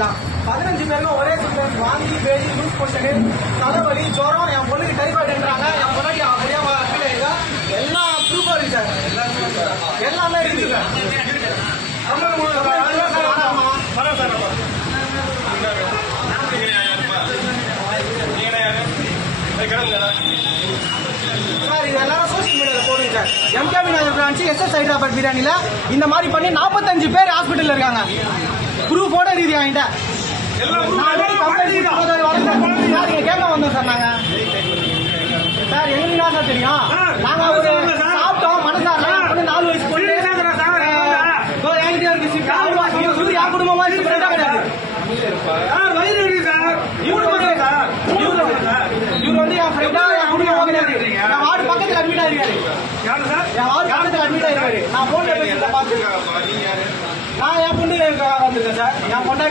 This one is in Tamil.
எல்லாம் 15 பேருக்கும் ஒரே சிம்டம்ஸ் வாந்தி பேதி லூஸ் மோஷன் தலைவலி ஜுரம் என் பொண்ணுக்கு டைஃபாய்டுன்றாங்க என் பொண்ணுக்கு முடியாம கீழே இருக்கா எல்லா ப்ரூஃபும் இருக்கு சார் எல்லாமே இருக்கு சார் சார் இது எல்லாரும் சோசியல் மீடியாவில் போடுங்க சார் எம்கே நகர் பிரான்ச்சு SS ஹைதராபாத் பிரியாணியில் இந்த மாதிரி பண்ணி 45 பேர் ஹாஸ்பிட்டலில் இருக்காங்க ப்ரூஃபோட ரீதி வாங்கிட்ட கேட்க வந்தோம் சார் நாங்கள் சார் எங்களுக்கு என்ன சார் தெரியும் நாங்கள் ஒரு சாப்பிட்டோம் மனசார 4 வயசு பொண்ணு என்கிட்ட இருக்கு என் குடும்பமா கிடையாது இவர் வந்து என் ஃப்ரெண்டா என் குடும்பமா கிடையாது என் வார்டு பக்கத்துல அட்மிட் ஆயிருக்காரு என் வார்டு பக்கத்துல அட்மிட் ஆயிருக்காரு நான் போன் நான் என் பொண்ணு வந்திருக்கேன் சார் என் பொண்ணா